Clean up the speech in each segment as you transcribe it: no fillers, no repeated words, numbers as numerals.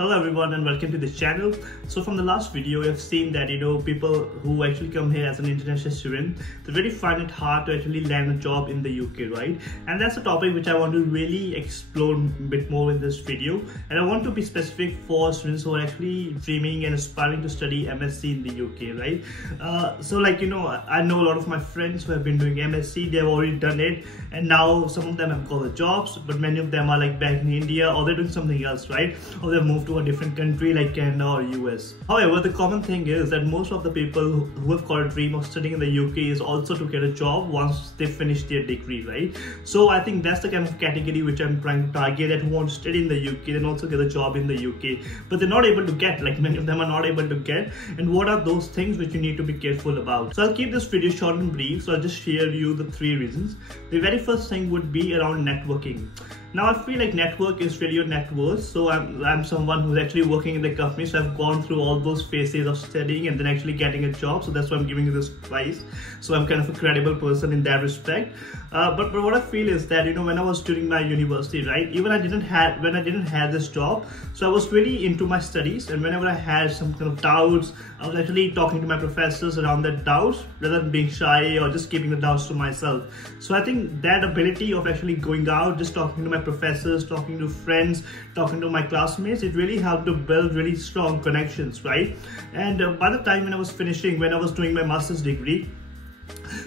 Hello everyone and welcome to this channel. So from the last video, you have seen that people who actually come here as an international student, they really find it hard to actually land a job in the UK, right? And that's a topic which I want to really explore a bit more in this video. And I want to be specific for students who are actually dreaming and aspiring to study MSc in the UK, right? I know a lot of my friends who have been doing MSc, they've already done it, and now some of them have got the jobs, but many of them are like back in India, or they're doing something else, right? Or they've moved to a different country like Canada or US. However, the common thing is that most of the people who have got a dream of studying in the UK is also to get a job once they finish their degree, right? So I think that's the kind of category which I'm trying to target, that who want to study in the UK and also get a job in the UK, but they're not able to get, like many of them are not able to get. And what are those things which you need to be careful about? So I'll keep this video short and brief, so I'll just share you the 3 reasons. The very first thing would be around networking. Now I feel like network is really your net worth. So I'm someone who's actually working in the company, so I've gone through all those phases of studying and then actually getting a job. So that's why I'm giving you this advice. So I'm kind of a credible person in that respect. But what I feel is that when I was during my university, right, even when I didn't have this job, so I was really into my studies, and whenever I had some kind of doubts, I was actually talking to my professors around that doubts rather than being shy or just keeping the doubts to myself. So I think that ability of actually going out, just talking to my professors, talking to friends, talking to my classmates, it really helped to build really strong connections, right? And by the time when I was doing my master's degree,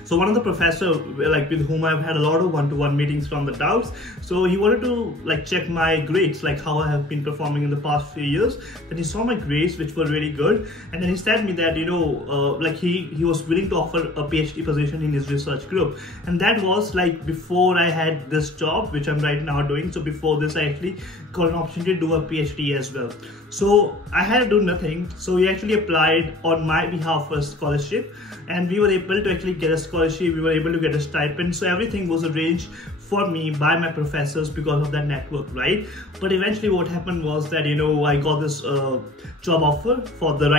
so one of the professors, like with whom I've had a lot of one-to-one meetings from the doubts, so he wanted to like check my grades, like how I have been performing in the past few years. Then he saw my grades, which were really good, and then he said me that he was willing to offer a PhD position in his research group. And that was like before I had this job which I'm right now doing. So before this, I actually got an opportunity to do a PhD as well. So I had to do nothing, so he actually applied on my behalf for a scholarship, and we were able to actually get a scholarship, we were able to get a stipend. So everything was arranged for me by my professors because of that network, right? But eventually what happened was that I got this job offer for the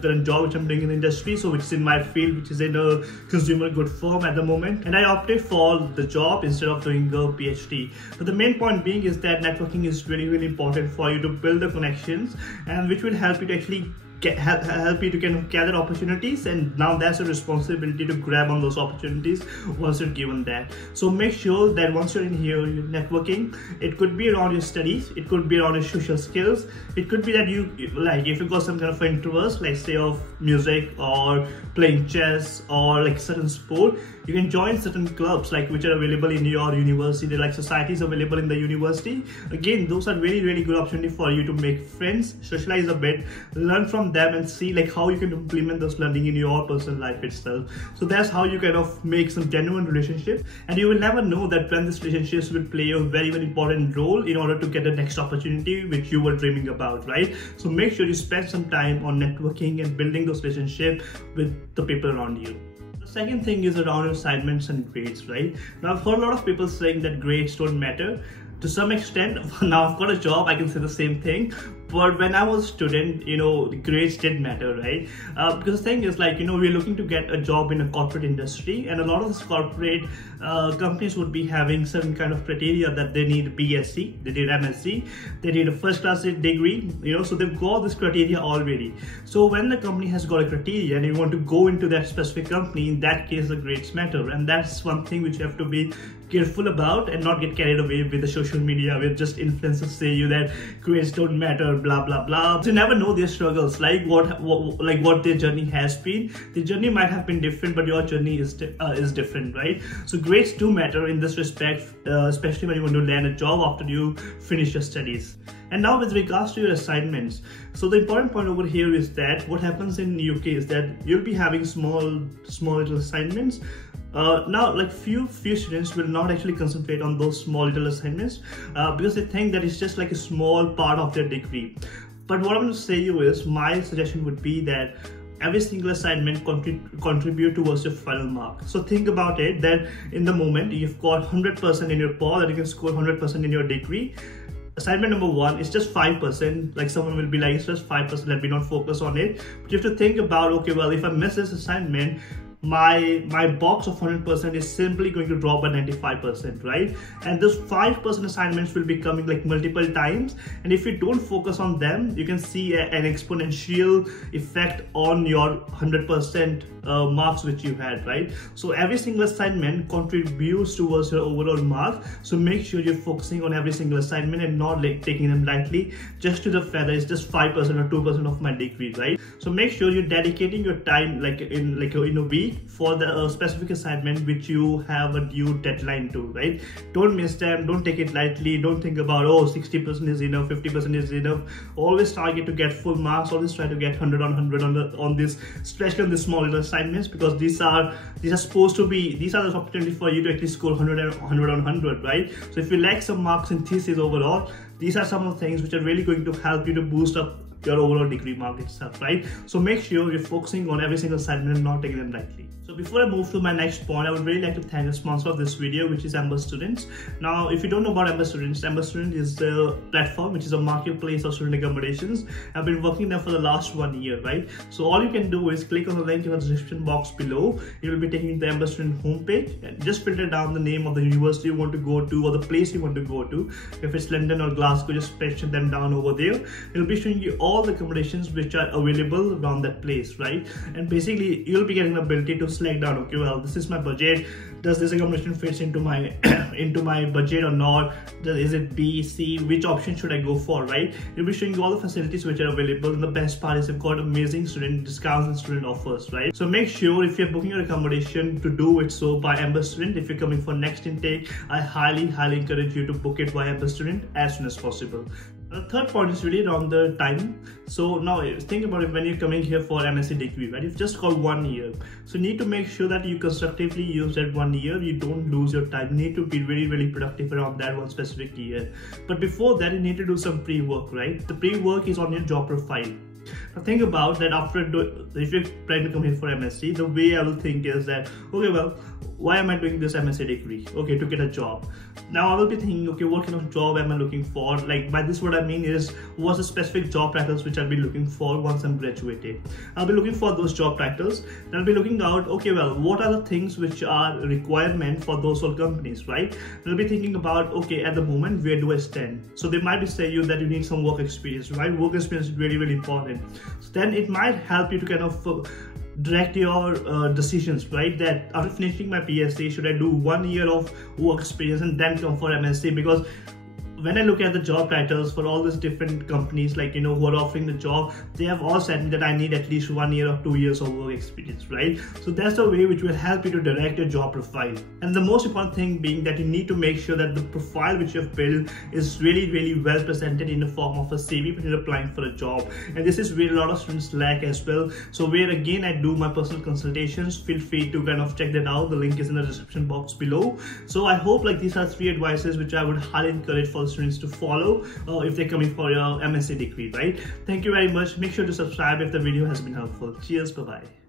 current job which I'm doing in the industry, so which is in my field, which is in a consumer good firm at the moment, and I opted for the job instead of doing a PhD. But the main point being is that networking is really, really important for you to build the connections, and which will help you to actually help you to kind of gather opportunities, and now that's a responsibility to grab on those opportunities once you're given that. So make sure that once you're in here, you're networking. It could be around your studies, it could be around your social skills, it could be that you, like if you got some kind of interest, like say of music or playing chess or like certain sport, you can join certain clubs like which are available in your university, like societies available in the university. Again, those are really, really good opportunity for you to make friends, socialize a bit, learn from them, and see like how you can implement this learning in your personal life itself. So that's how you kind of make some genuine relationship, and you will never know that when these relationships will play a very, very important role in order to get the next opportunity which you were dreaming about, right? So make sure you spend some time on networking and building those relationships with the people around you. The second thing is around assignments and grades, right? Now I've heard a lot of people saying that grades don't matter. To some extent, now I've got a job, I can say the same thing. But when I was a student, the grades did matter, right? Because the thing is, like, we're looking to get a job in a corporate industry, and a lot of these corporate companies would be having certain kind of criteria that they need BSc, they need MSc, they need a first class degree, so they've got this criteria already. So when the company has got a criteria and you want to go into that specific company, in that case, the grades matter. And that's one thing which you have to be careful about and not get carried away with the social media where just influencers say you that grades don't matter, blah blah blah. So you never know their struggles, like what their journey has been. The journey might have been different, but your journey is different, right? So grades do matter in this respect, especially when you want to land a job after you finish your studies. And now with regards to your assignments, so the important point over here is that what happens in UK is that you'll be having small little assignments. Now, like few students will not actually concentrate on those small little assignments because they think that it's just like a small part of their degree. But what I'm going to say you is, my suggestion would be that every single assignment contribute towards your final mark. So think about it, that in the moment you've got 100% in your PAW, that you can score 100% in your degree. Assignment number 1 is just 5%. Like someone will be like, it's just 5%, let me not focus on it. But you have to think about, okay, well, if I miss this assignment, my box of 100% is simply going to drop by 95%, right? And those 5% assignments will be coming like multiple times, and if you don't focus on them, you can see an exponential effect on your 100% marks which you had, right? So every single assignment contributes towards your overall mark, so make sure you're focusing on every single assignment and not like taking them lightly just to the fact that it's just 5% or 2% of my degree, right? So make sure you're dedicating your time like in a week for the specific assignment which you have a due deadline to, right? Don't miss them, don't take it lightly, don't think about, oh, 60% is enough, 50% is enough. Always target to get full marks, always try to get 100 on 100 on this, especially on the small little assignments, because these are supposed to be, these are the opportunity for you to actually score 100 on 100, right? So if you lack some marks in thesis overall, these are some of the things which are really going to help you to boost up your overall degree mark itself, right? So make sure you're focusing on every single assignment and not taking them lightly. So before I move to my next point, I would really like to thank the sponsor of this video, which is Amber Students. Now, if you don't know about Amber Students is the platform which is a marketplace of student accommodations. I've been working there for the last 1 year, right? So all you can do is click on the link in the description box below. It will be taking you to the Amber Student homepage, and just filter down the name of the university you want to go to or the place you want to go to. If it's London or Glasgow, just mention them down over there. It will be showing you all the accommodations which are available around that place, right? And basically you'll be getting the ability to select down, okay, well, this is my budget, does this accommodation fits into my into my budget or not, is it B, C, which option should I go for, right? It'll be showing you all the facilities which are available, and the best part is they've got amazing student discounts and student offers, right? So make sure if you're booking your accommodation to do it so by Amber Student. If you're coming for next intake, I highly encourage you to book it by Amber Student as soon as possible. The third point is really around the time. So now think about it, when you're coming here for MSc degree, right? You've just got 1 year. So you need to make sure that you constructively use that 1 year. You don't lose your time. You need to be really productive around that one specific year. But before that, you need to do some pre-work, right? The pre-work is on your job profile. Now think about that if you're planning to come here for MSc, the way I will think is that, okay, well, why am I doing this MSc degree? Okay, to get a job. Now I will be thinking, okay, what kind of job am I looking for? Like by this, what I mean is, what's the specific job titles which I'll be looking for once I'm graduated? I'll be looking for those job titles. Then I'll be looking out, okay, well, what are the things which are requirement for those all companies, right? Then I'll be thinking about, okay, at the moment, where do I stand? So they might be saying you that you need some work experience, right? Work experience is really important. So then it might help you to kind of direct your decisions, right? That after finishing my PhD, should I do 1 year of work experience and then come for MSc? Because when I look at the job titles for all these different companies, like, who are offering the job, they have all said me that I need at least 1 year or 2 years of work experience, right? So that's the way which will help you to direct your job profile. And the most important thing being that you need to make sure that the profile which you have built is really well presented in the form of a CV when you're applying for a job. And this is where a lot of students lack as well. So where again I do my personal consultations, feel free to kind of check that out. The link is in the description box below. So I hope like these are 3 advices which I would highly encourage for students to follow if they're coming for your MSc degree, right? Thank you very much. Make sure to subscribe if the video has been helpful. Cheers, bye-bye.